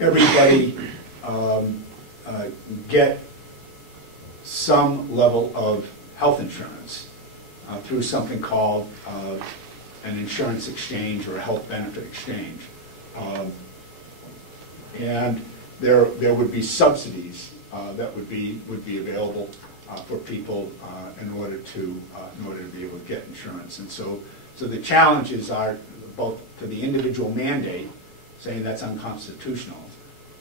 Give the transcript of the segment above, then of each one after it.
everybody get some level of health insurance through something called an insurance exchange or a health benefit exchange. And there would be subsidies that would be available for people in order to be able to get insurance. And so the challenges are both to the individual mandate, saying that's unconstitutional,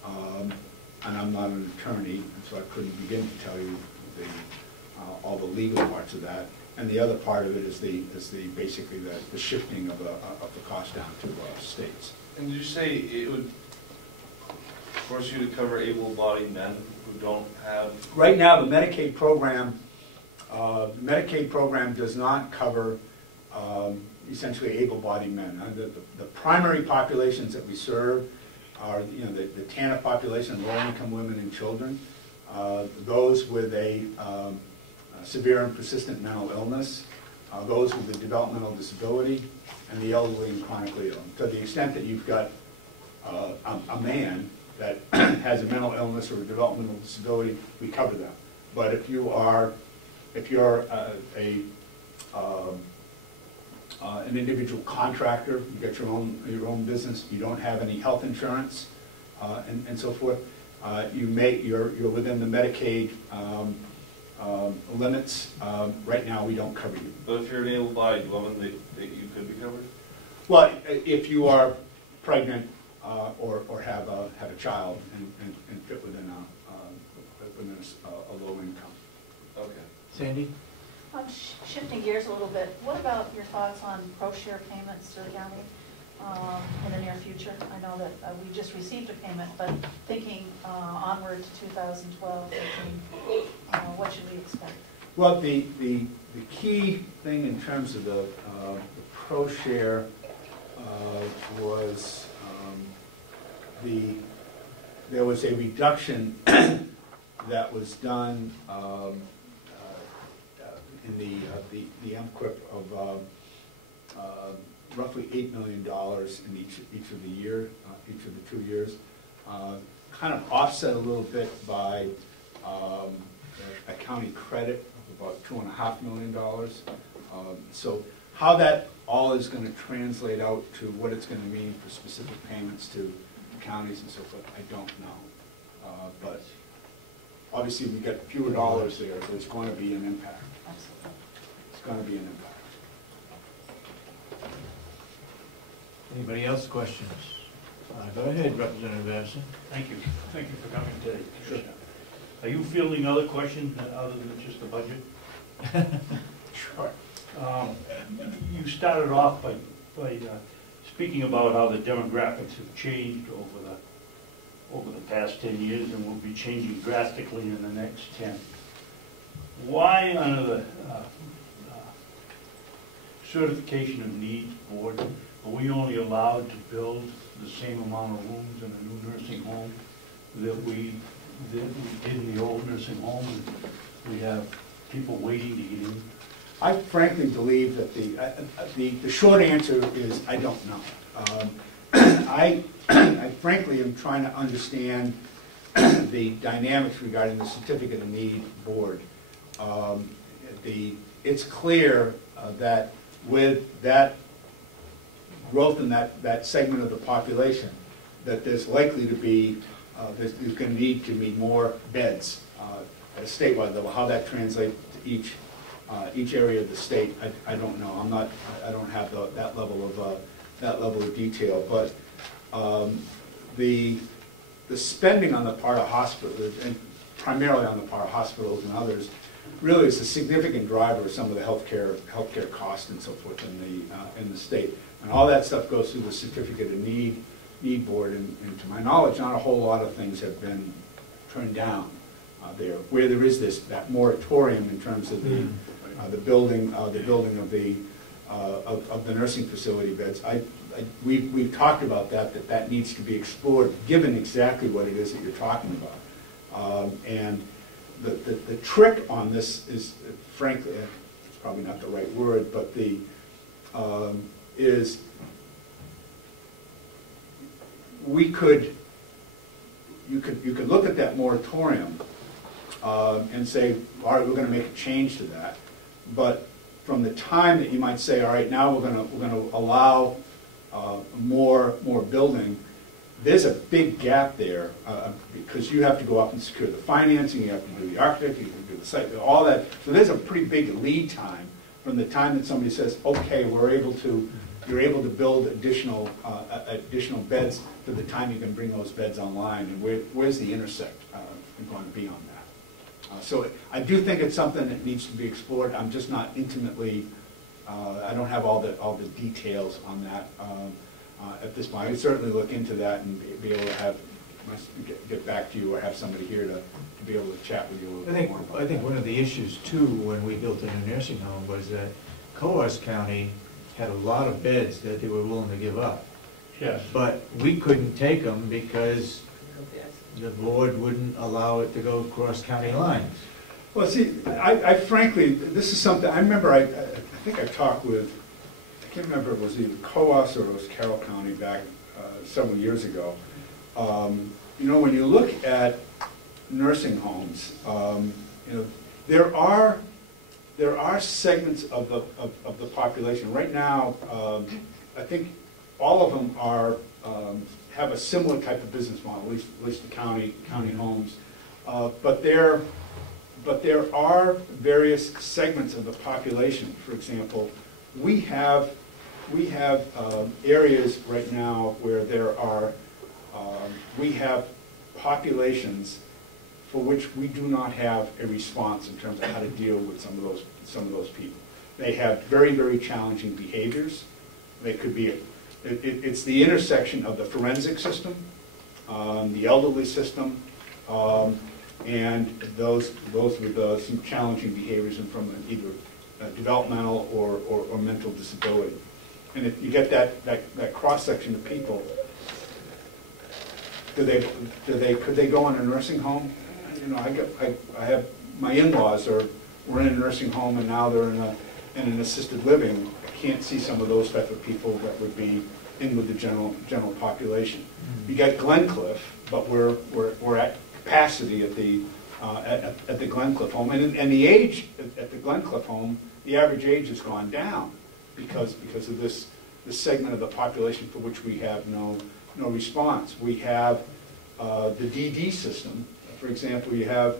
and I'm not an attorney, so I couldn't begin to tell you all the legal parts of that. And the other part of it is basically the shifting of the cost down to states. And did you say it would force you to cover able-bodied men who don't have? Right now, the Medicaid program does not cover essentially able-bodied men. The primary populations that we serve are, the TANF population, low-income women and children, those with a severe and persistent mental illness, those with a developmental disability, and the elderly and chronically ill. To the extent that you've got a man that has a mental illness or a developmental disability, we cover them. But if you're an individual contractor, you got your own business, you don't have any health insurance, and so forth, you're within the Medicaid limits. Right now, we don't cover you. But if you're an able-bodied woman, that you could be covered? Well, if you are pregnant or have a child and fit within a low income. Okay. Sandy? Shifting gears a little bit, what about your thoughts on pro-share payments to the county in the near future? I know that we just received a payment, but thinking onward to 2012, 13, what should we expect? Well, the key thing in terms of the pro-share was there was a reduction that was done in the MQIP of roughly $8 million in each of the 2 years, kind of offset a little bit by a county credit of about $2.5 million. So how that all is going to translate out to what it's going to mean for specific payments to counties and so forth, I don't know. But obviously we get fewer dollars there, so it's going to be an impact. Absolutely. It's going to be an impact. Anybody else questions? Go ahead, Representative Addison. Thank you. Thank you for coming today. Sure. Are you fielding other questions other than just the budget? Sure. You started off by speaking about how the demographics have changed over the past 10 years and will be changing drastically in the next 10. Why, under the certification of needs board, are we only allowed to build the same amount of rooms in a new nursing home that we did in the old nursing home? We have people waiting to get in. I frankly believe that the short answer is I don't know. I frankly am trying to understand the dynamics regarding the certificate of need board. It's clear that with that growth in that segment of the population, that there's likely to be there's going to need to be more beds at a statewide level. How that translates to each area of the state, I don't know. I don't have that level of detail. But the spending on the part of hospitals, and primarily on the part of hospitals and others, really is a significant driver of some of the healthcare costs and so forth in the state. And all that stuff goes through the certificate of need board. And to my knowledge, not a whole lot of things have been turned down there. Where there is that moratorium in terms of the building of the nursing facility beds. We've talked about that needs to be explored, given exactly what it is that you're talking about. And the trick on this is, frankly, it's probably not the right word, but is we could you could look at that moratorium and say, all right, we're going to make a change to that. But from the time that you might say, all right, now we're going to allow more building, there's a big gap there because you have to go up and secure the financing, you have to do the architect, you have to do the site, all that. So there's a pretty big lead time from the time that somebody says, okay, you're able to build additional beds to the time you can bring those beds online, and where's the intersect going to be on that? So I do think it's something that needs to be explored. I'm just not intimately, I don't have all the details on that at this point. I would certainly look into that and be able to have, get back to you or have somebody here to be able to chat with you a little bit more about I think that. one of the issues too, when we built a new nursing home, was that Coos County had a lot of beds that they were willing to give up. Yes. But we couldn't take them because the board wouldn't allow it to go across county lines. Well, see, I frankly, this is something, I remember, I think I talked with, I can't remember if it was either Coos or it was Carroll County back several years ago. You know, when you look at nursing homes, you know, there are segments of the population. Right now, I think all of them are have a similar type of business model, at least the county homes. But there are various segments of the population. For example, we have areas right now where there are we have populations for which we do not have a response in terms of how to deal with some of those people. They have very challenging behaviors. They could be it's the intersection of the forensic system, the elderly system, and those with some challenging behaviors and from either developmental or mental disability. And if you get that cross section of people, could they go in a nursing home? You know, I have my in-laws were in a nursing home and now they're in an assisted living. I can't see some of those type of people that would be in with the general population. Mm-hmm. You get Glencliff, but we're at capacity at the Glencliff home, and the age at the Glencliff home, the average age has gone down because of this segment of the population for which we have no response. We have the DD system, for example. You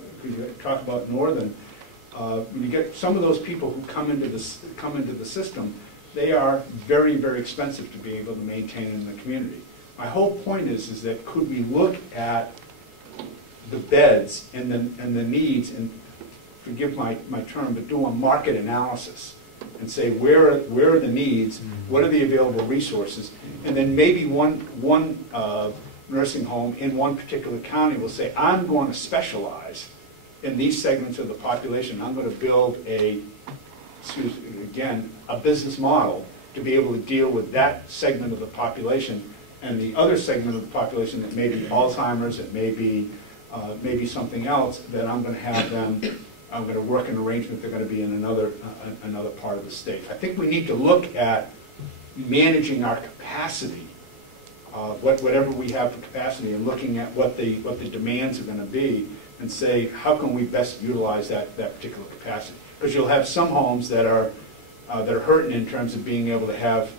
talk about Northern. When you get some of those people who come into the system, they are very expensive to be able to maintain in the community. My whole point is that could we look at the beds and the needs, and forgive my term, but do a market analysis and say where are the needs, what are the available resources, and then maybe one nursing home in one particular county will say, I'm going to specialize in these segments of the population. I'm going to build a business model to be able to deal with that segment of the population, and the other segment of the population that may be Alzheimer's, it may be something else, that I'm going to have them, I'm going to work an arrangement, they're going to be in another part of the state. I think we need to look at managing our capacity, whatever we have for capacity, and looking at what the demands are going to be, and say, how can we best utilize that particular capacity? Because you'll have some homes that are hurting in terms of being able to have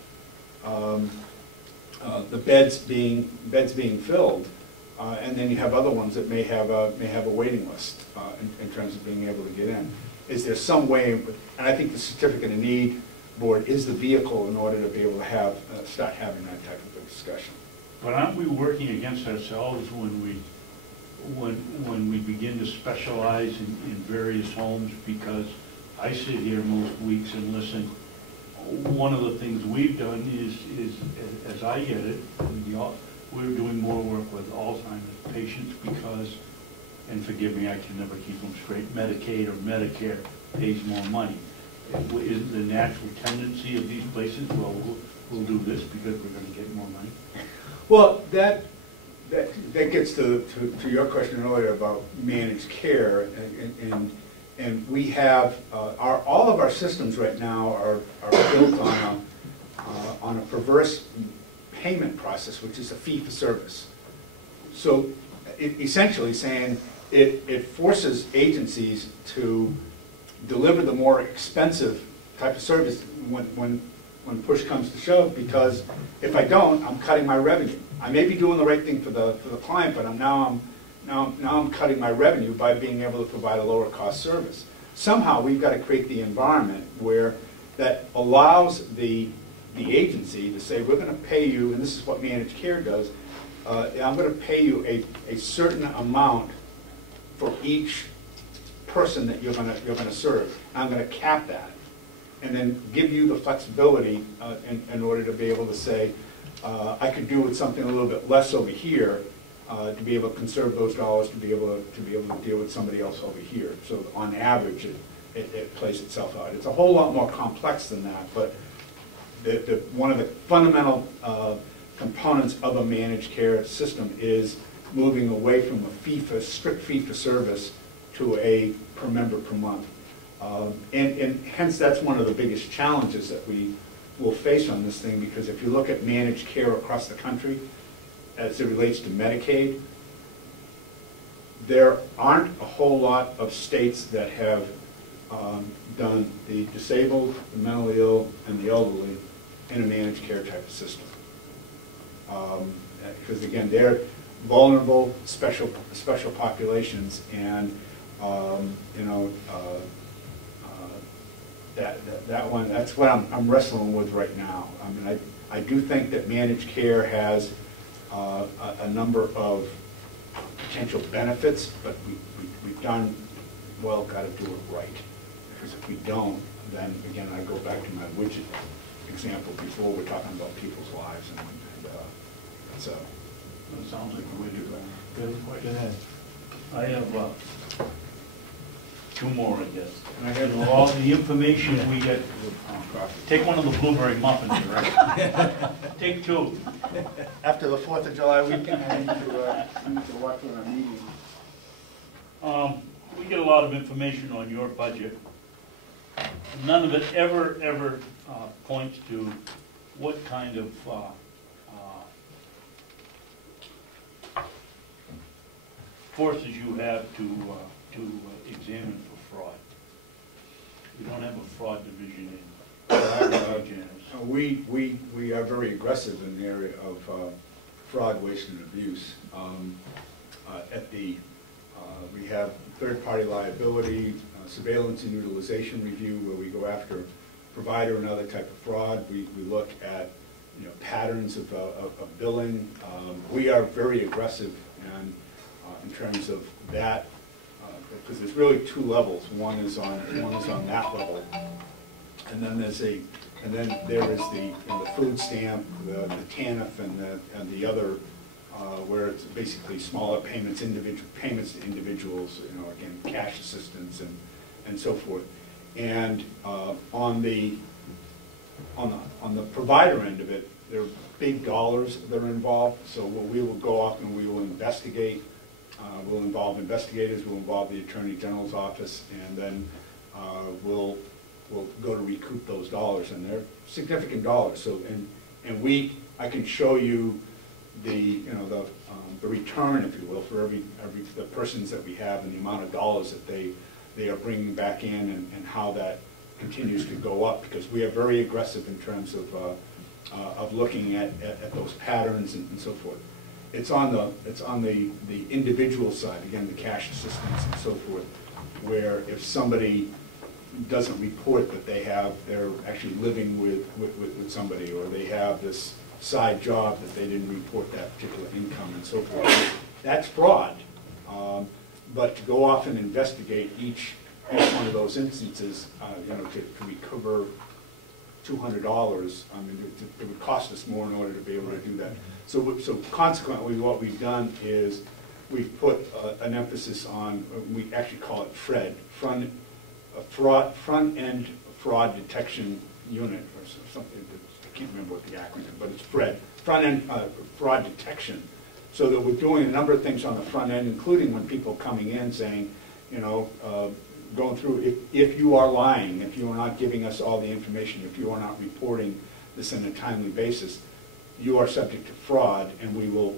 the beds being filled, and then you have other ones that may have a waiting list in terms of being able to get in. Is there some way? And I think the certificate of need board is the vehicle in order to be able to start having that type of a discussion. But aren't we working against ourselves when we begin to specialize in various homes? Because I sit here most weeks and listen. One of the things we've done is as I get it, we're doing more work with Alzheimer's patients because, and forgive me, I can never keep them straight, Medicaid or Medicare pays more money. Isn't the natural tendency of these places, well, we'll do this because we're going to get more money? Well, that gets to your question earlier about managed care, and we have all of our systems right now are built on a perverse payment process, which is a fee for service. So essentially saying it forces agencies to deliver the more expensive type of service when push comes to shove, because if I don't, I'm cutting my revenue. I may be doing the right thing for the client, but now I'm cutting my revenue by being able to provide a lower cost service. Somehow we've got to create the environment where that allows the agency to say, we're going to pay you, and this is what managed care does, I'm going to pay you a certain amount for each person that you're going to serve. I'm going to cap that, and then give you the flexibility in order to be able to say, I could do with something a little bit less over here to be able to conserve those dollars to be able to deal with somebody else over here. So on average, it plays itself out. It's a whole lot more complex than that, but one of the fundamental components of a managed care system is moving away from a strict fee-for-service to a per member per month. And hence that's one of the biggest challenges that we will face on this thing, because if you look at managed care across the country as it relates to Medicaid, there aren't a whole lot of states that have done the disabled, the mentally ill, and the elderly in a managed care type of system. Because again, they're vulnerable, special populations, and that's what I'm wrestling with right now. I mean, I do think that managed care has a number of potential benefits, but we've done well, got to do it right. Because if we don't, then again, I go back to my widget example before. We're talking about people's lives, and so. It sounds like a way to go. Go ahead. I have two more, I guess. And I have all the information we get. Take one of the blueberry muffins, right? Take two. After the 4th of July weekend, I need to watch what I'm eating. We get a lot of information on your budget. None of it ever points to what kind of forces you have to examine for fraud. We don't have a fraud division in. We are very aggressive in the area of fraud, waste, and abuse. We have third-party liability, surveillance and utilization review, where we go after provider and other type of fraud. We look at patterns of billing. We are very aggressive in terms of that, because there's really two levels. One is on that level, and then there is the food stamp, the TANF, and the other, where it's basically smaller payments, individual payments to individuals. Again, cash assistance and so forth. And on the provider end of it, there are big dollars that are involved. So we will go off and we will investigate. We'll involve investigators, we'll involve the Attorney General's office, and then we'll go to recoup those dollars, and they're significant dollars. So I can show you the return, if you will, for the persons that we have, and the amount of dollars that they are bringing back in, and how that continues to go up, because we are very aggressive in terms of looking at those patterns and so forth. It's on the individual side, again, the cash assistance and so forth, where if somebody doesn't report that they're actually living with somebody, or they have this side job that they didn't report that particular income and so forth, that's fraud. But to go off and investigate each one of those instances, to recover $200, it would cost us more in order to be able to do that. So consequently, what we've done is we've put an emphasis on, we actually call it FRED, front-end fraud detection unit, or something. I can't remember what the acronym, but it's FRED, front-end fraud detection. So that we're doing a number of things on the front end, including when people coming in saying, going through, if you are lying, if you are not giving us all the information, if you are not reporting this on a timely basis, you are subject to fraud, and we will